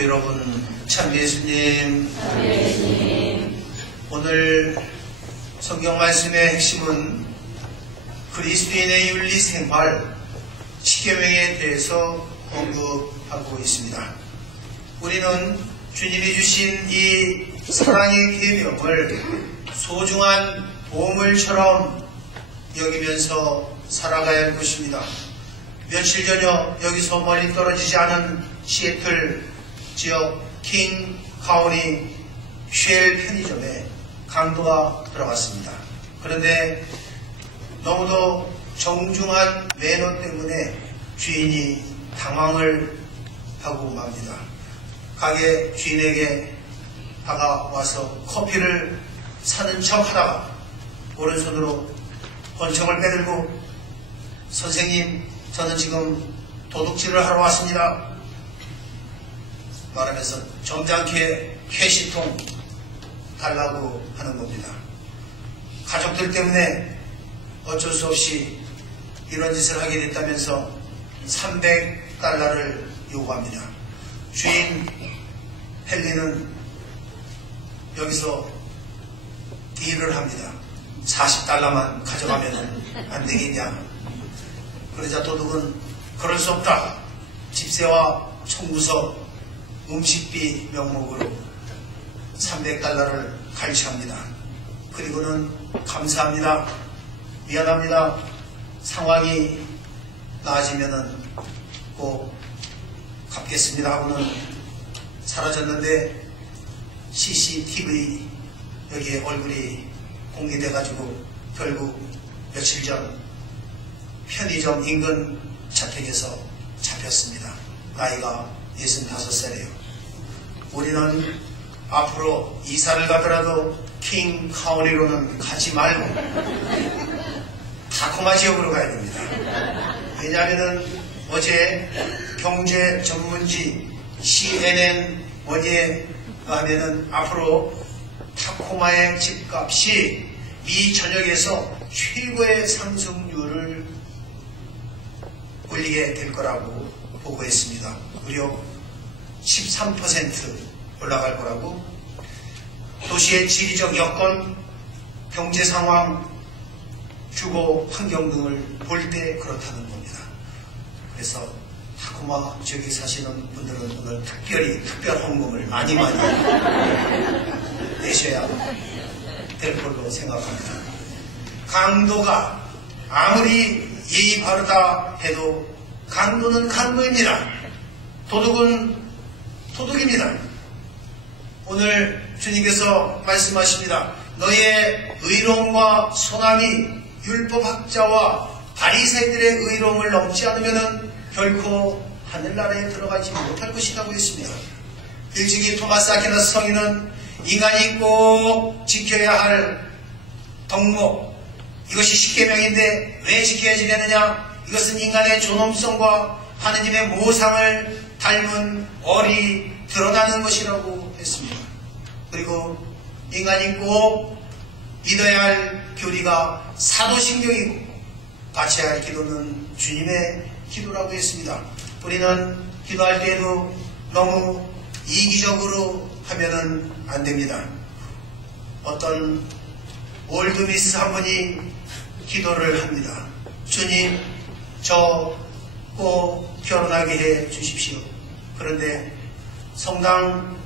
교회 여러분, 참 예수님, 오늘 성경 말씀의 핵심은 그리스도인의 윤리 생활 10계명에 대해서 언급하고 있습니다. 우리는 주님이 주신 이 사랑의 계명을 소중한 보물처럼 여기면서 살아가야 할 것입니다. 며칠 전에 여기서 멀리 떨어지지 않은 시애틀 지역 킹 카운티 쉘 편의점에 강도가 들어갔습니다. 그런데 너무도 정중한 매너 때문에 주인이 당황을 하고 맙니다. 가게 주인에게 다가와서 커피를 사는 척 하다가 오른손으로 권총을 빼들고, 선생님, 저는 지금 도둑질을 하러 왔습니다 말하면서 점잖게 캐시통 달라고 하는 겁니다. 가족들 때문에 어쩔 수 없이 이런 짓을 하게 됐다면서 $300를 요구합니다. 주인 헨리는 여기서 딜을 합니다. $40만 가져가면 안 되겠냐. 그러자 도둑은 그럴 수 없다. 집세와 청구서, 음식비 명목으로 $300를 갈취합니다. 그리고는 감사합니다, 미안합니다, 상황이 나아지면은 꼭 갚겠습니다 하고는 사라졌는데, CCTV 여기에 얼굴이 공개돼가지고 결국 며칠 전 편의점 인근 자택에서 잡혔습니다. 나이가 65살이에요. 우리는 앞으로 이사를 가더라도 킹 카운티로는 가지 말고 타코마 지역으로 가야 됩니다. 왜냐하면 어제 경제 전문지 CNN 원예 하면은 앞으로 타코마의 집값이 미 전역에서 최고의 상승률을 올리게 될 거라고 보고했습니다. 무려 13% 올라갈 거라고. 도시의 지리적 여건, 경제 상황, 주거 환경 등을 볼 때 그렇다는 겁니다. 그래서 타코마 지역에 사시는 분들은 오늘 특별 헌금을 많이 내셔야 될 걸로 생각합니다. 강도가 아무리 예의 바르다 해도 강도는 강도입니다. 도둑은 도둑입니다. 오늘 주님께서 말씀하십니다. 너의 의로움과 선함이 율법학자와 바리새인들의 의로움을 넘지 않으면 결코 하늘나라에 들어가지 못할 것이라고 했습니다. 일찍이 토마스 아퀴나스 성인은 인간이 꼭 지켜야 할 덕목, 이것이 10계명인데 왜 지켜야 되느냐? 이것은 인간의 존엄성과 하느님의 모상을 닮은 얼이 드러나는 것이라고 했습니다. 그리고 인간이 꼭 믿어야 할 교리가 사도신경이고 바쳐야 할 기도는 주님의 기도라고 했습니다. 우리는 기도할 때에도 너무 이기적으로 하면은 안 됩니다. 어떤 올드미스 한 분이 기도를 합니다. 주님, 저 꼭 결혼하게 해 주십시오. 그런데 성당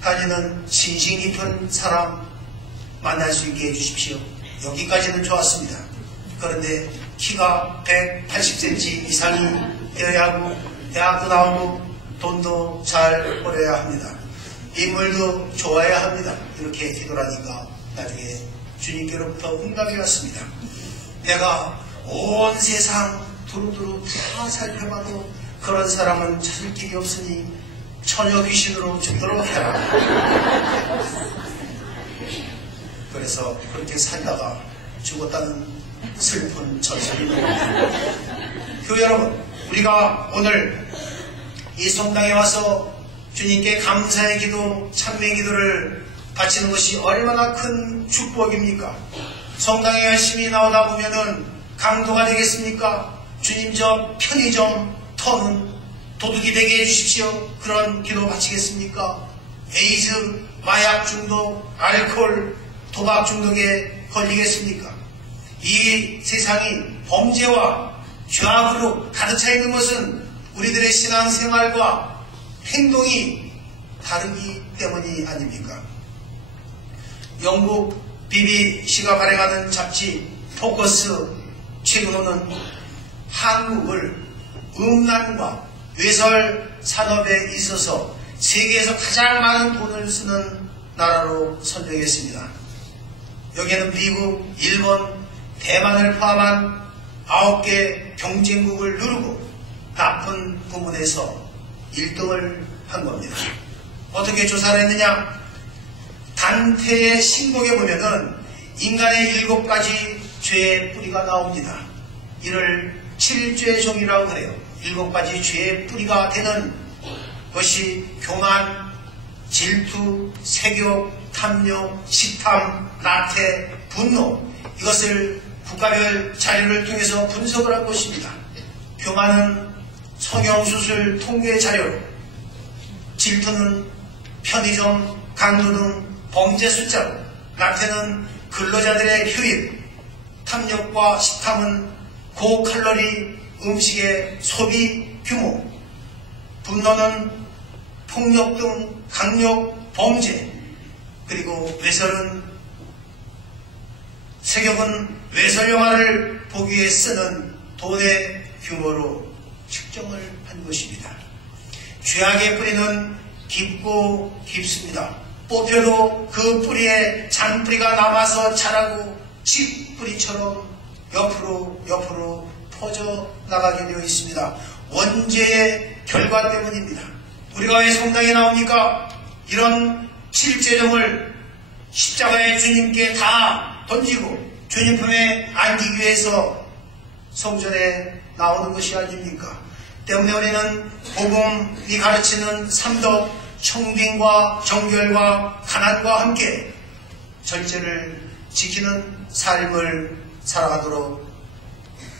다니는 신신 깊은 사람 만날 수 있게 해 주십시오. 여기까지는 좋았습니다. 그런데 키가 180cm 이상이 되어야 하고, 대학도 나오고, 돈도 잘 벌어야 합니다. 인물도 좋아야 합니다. 이렇게 기도하니까 나중에 주님께로부터 응답이 왔습니다. 내가 온 세상 두루두루 다 살펴봐도 그런 사람은 찾을 길이 없으니 처녀 귀신으로 죽도록 해라. 그래서 그렇게 살다가 죽었다는 슬픈 전설입니다. 교회 여러분, 우리가 오늘 이 성당에 와서 주님께 감사의 기도, 찬미의 기도를 바치는 것이 얼마나 큰 축복입니까? 성당에 열심히 나오다 보면은 강도가 되겠습니까? 주님, 저 편의점 터는 도둑이 되게 해주십시오. 그런 기도 바치겠습니까? 에이즈, 마약 중독, 알코올, 도박 중독에 걸리겠습니까? 이 세상이 범죄와 죄악으로 가득 차 있는 것은 우리들의 신앙생활과 행동이 다르기 때문이 아닙니까? 영국 BBC가 발행하는 잡지 포커스 최근호는 한국을 음란과 외설 산업에 있어서 세계에서 가장 많은 돈을 쓰는 나라로 선정했습니다. 여기에는 미국, 일본, 대만을 포함한 9개 경쟁국을 누르고 나쁜 부문에서 1등을 한 겁니다. 어떻게 조사를 했느냐? 단테의 신곡에 보면은 인간의 7가지 죄의 뿌리가 나옵니다. 이를 7죄종이라고 해요. 7가지 죄의 뿌리가 되는 것이 교만, 질투, 색욕, 탐욕, 식탐, 나태, 분노, 이것을 국가별 자료를 통해서 분석을 한 것입니다. 교만은 성형수술 통계 자료로, 질투는 편의점, 강도 등 범죄 숫자로, 나태는 근로자들의 휴입, 탐욕과 식탐은 고칼로리 음식의 소비 규모, 분노는 폭력 등 강력 범죄, 그리고 외설은 색욕은 외설 영화를 보기 위해 쓰는 돈의 규모로 측정을 한 것입니다. 죄악의 뿌리는 깊고 깊습니다. 뽑혀도 그 뿌리에 잔뿌리가 남아서 자라고 칡뿌리처럼 옆으로 퍼져나가게 되어 있습니다. 원죄의 결과 때문입니다. 우리가 왜 성당에 나옵니까? 이런 7죄종을 십자가의 주님께 다 던지고 주님 품에 안기기 위해서 성전에 나오는 것이 아닙니까? 때문에 우리는 복음이 가르치는 삼덕, 청빙과 정결과 가난과 함께 절제를 지키는 삶을 살아가도록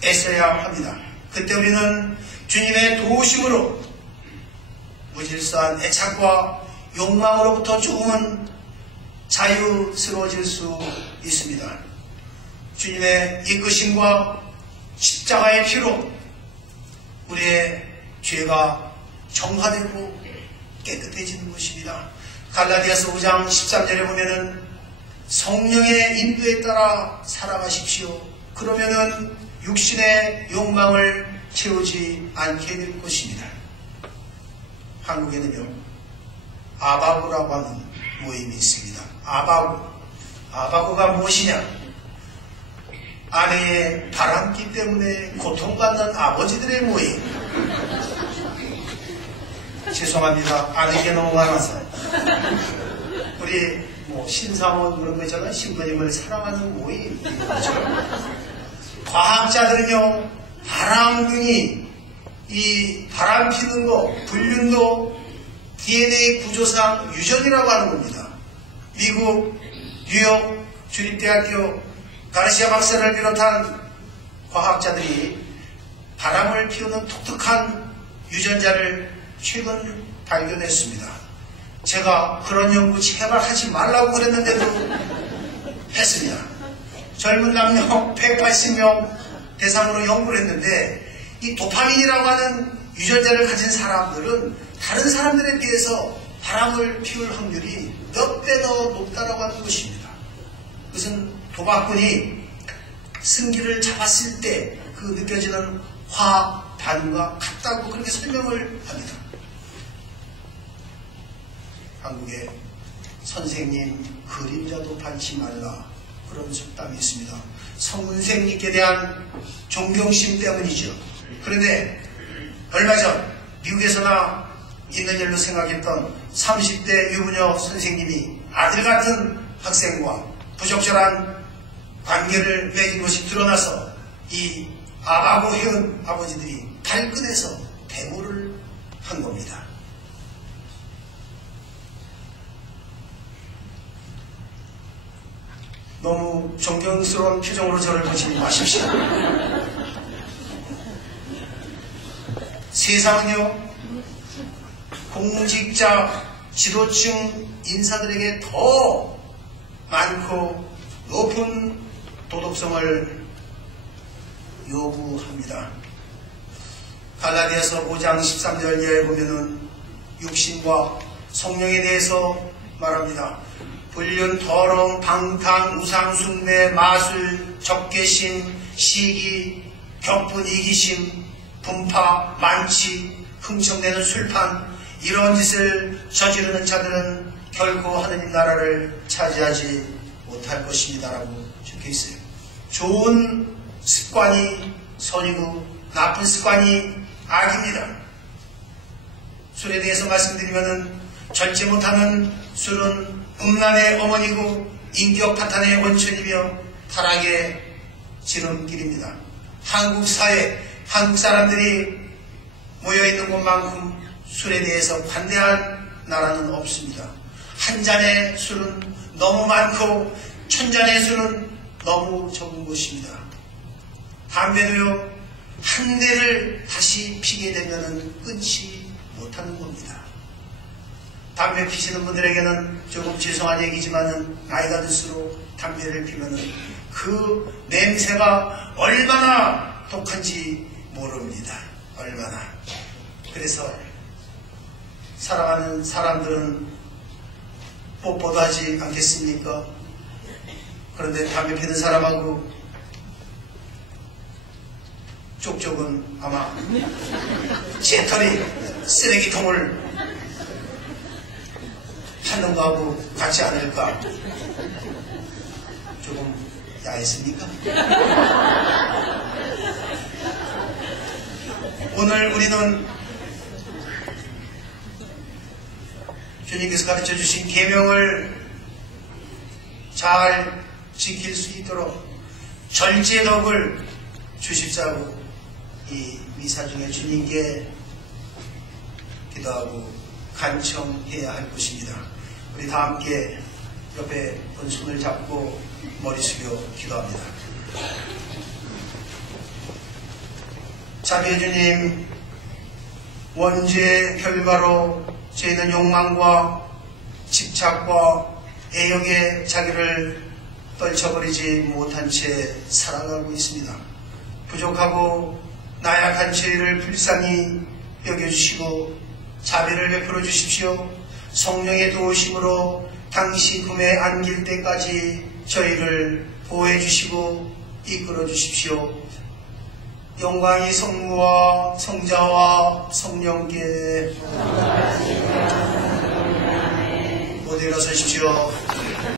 애써야 합니다. 그때 우리는 주님의 도우심으로 무질서한 애착과 욕망으로부터 조금은 자유스러워질 수 있습니다. 주님의 이끄심과 십자가의 피로 우리의 죄가 정화되고 깨끗해지는 것입니다. 갈라디아서 5장 13절에 보면은 성령의 인도에 따라 살아가십시오. 그러면은 육신의 욕망을 채우지 않게 될 것입니다. 한국에는요, 아바구라고 하는 모임이 있습니다. 아바구가 무엇이냐? 아내의 바람기 때문에 고통받는 아버지들의 모임. 죄송합니다. 아내에게 너무 많아서. 우리 신사원 그런 거 있잖아요. 신부님을 사랑하는 모임. 과학자들은요, 바람균이 이 바람 피는 거, 불륜도 DNA 구조상 유전이라고 하는 겁니다. 미국 뉴욕 주립대학교 가르시아 박사를 비롯한 과학자들이 바람을 피우는 독특한 유전자를 최근 발견했습니다. 제가 그런 연구 제발 하지 말라고 그랬는데도 했습니다. 젊은 남녀 180명 대상으로 연구를 했는데 이 도파민이라고 하는 유전자를 가진 사람들은 다른 사람들에 비해서 바람을 피울 확률이 몇 배 더 높다라고 하는 것입니다. 그것은 도박꾼이 승기를 잡았을 때 그 느껴지는 화학 반응과 같다고 그렇게 설명을 합니다. 한국에 선생님 그림자도 밟지 말라 그런 속담이 있습니다. 선생님께 대한 존경심 때문이죠. 그런데 얼마 전 미국에서나 있는 일로 생각했던 30대 유부녀 선생님이 아들 같은 학생과 부적절한 관계를 맺은 것이 드러나서 이 아바고 현 아버지들이 발끈해서 데모를 한 겁니다. 너무 존경스러운 표정으로 저를 보지 마십시오. 세상은요, 공직자, 지도층 인사들에게 더 많고 높은 도덕성을 요구합니다. 갈라디아서 5장 13절 이하에 보면은 육신과 성령에 대해서 말합니다. 불륜, 더러움, 방탕, 우상 숭배, 마술, 적개심, 시기, 격분, 이기심, 분파, 만취, 흥청내는 술판, 이런 짓을 저지르는 자들은 결코 하느님 나라를 차지하지 못할 것입니다 라고 적혀있어요. 좋은 습관이 선이고 나쁜 습관이 악입니다. 술에 대해서 말씀드리면은 절제 못하는 술은 음란의 어머니고 인격 파탄의 원천이며 타락의 지름길입니다. 한국 사회, 한국 사람들이 모여있는 곳만큼 술에 대해서 반대한 나라는 없습니다. 한 잔의 술은 너무 많고 천 잔의 술은 너무 적은 것입니다. 담배도요, 한 대를 다시 피게 되면 끊지 못하는 겁니다. 담배 피시는 분들에게는 조금 죄송한 얘기지만은 나이가 들수록 담배를 피면은 그 냄새가 얼마나 독한지 모릅니다. 얼마나. 그래서 사랑하는 사람들은 뽀뽀도 하지 않겠습니까? 그런데 담배 피는 사람하고 쪽쪽은 아마 재털이 쓰레기통을 찾는 거하고 같지 않을까? 조금 야했습니까? 오늘 우리는 주님께서 가르쳐 주신 계명을 잘 지킬 수 있도록 절제덕을 주십사고 이 미사 중에 주님께 기도하고 간청해야 할 것입니다. 우리 다 함께 옆에 본 손을 잡고 머리 숙여 기도합니다. 자비의 주님, 원죄의 결과로 저희는 욕망과 집착과 애욕에 자기를 떨쳐버리지 못한 채 살아가고 있습니다. 부족하고 나약한 저희를 불쌍히 여겨주시고 자비를 베풀어 주십시오. 성령의 도우심으로 당시 품에 안길 때까지 저희를 보호해 주시고 이끌어 주십시오. 영광이 성부와 성자와 성령께 모두 일어서십시오.